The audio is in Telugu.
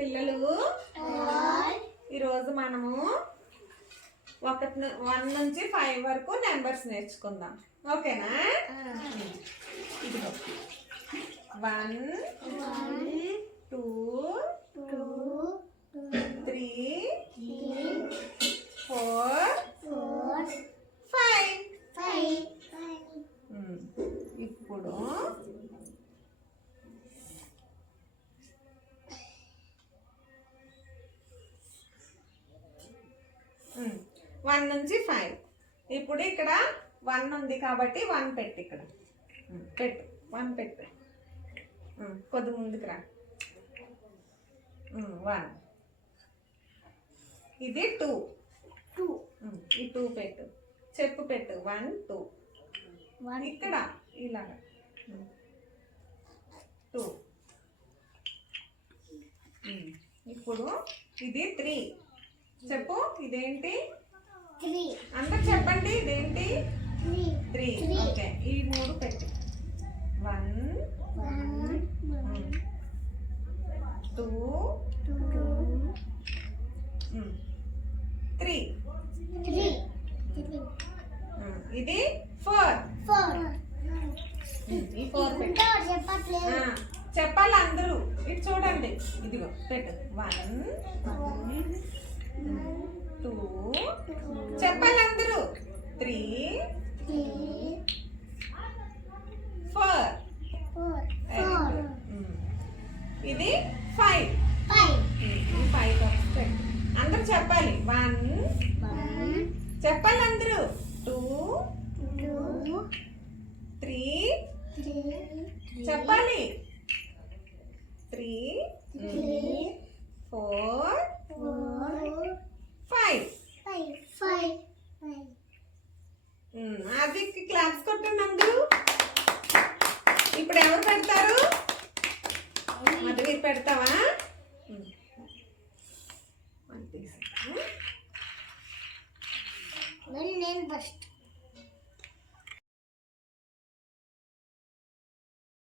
పిల్లలు? ఈరోజు మనము ఒకటి వన్ నుంచి ఫైవ్ వరకు నెంబర్స్ నేర్చుకుందాం. ఓకేనా? ఇదిగో. One two three four five. ఇప్పుడు వన్ నుంచి ఫైవ్. ఇప్పుడు ఇక్కడ వన్ ఉంది కాబట్టి వన్ పెట్టు ఇక్కడ. పెట్టు వన్ పెట్టు. కొద్ది ముందుకు రా. వన్. ఇది టూ. ఉమ్, ఈ టూ పెట్టు. చెప్పు పెట్టు. One two. ఇక్కడ ఇలాగా. టూ. ఇప్పుడు ఇది త్రీ. చెప్పు ఇదేంటి? అందరు చెప్పండి ఇదేంటి? త్రీ ఓకే ఈ మూడు పెట్టు. వన్ టూ త్రీ ఇది ఫోర్ ఈ ఫోర్ ఆ, చెప్పాలి అందరూ. ఇటు చూడండి. ఇదిగో పెట్టు. వన్ టూ చెప్పాలి అందరూ త్రీ ఫోర్. ఇది ఫైవ్. ఫైవ్. బాక్స్ పెట్టు అందరూ చెప్పాలి. వన్ చెప్పాలి అందరూ టూ త్రీ చెప్పాలి. త్రీ ఫోర్ ఫైవ్ అది క్లాప్స్ కొట్టండి అందరూ ఇప్పుడు ఎవరు పెడతారు మధువీర్ పెడతావా. నేను ఫస్ట్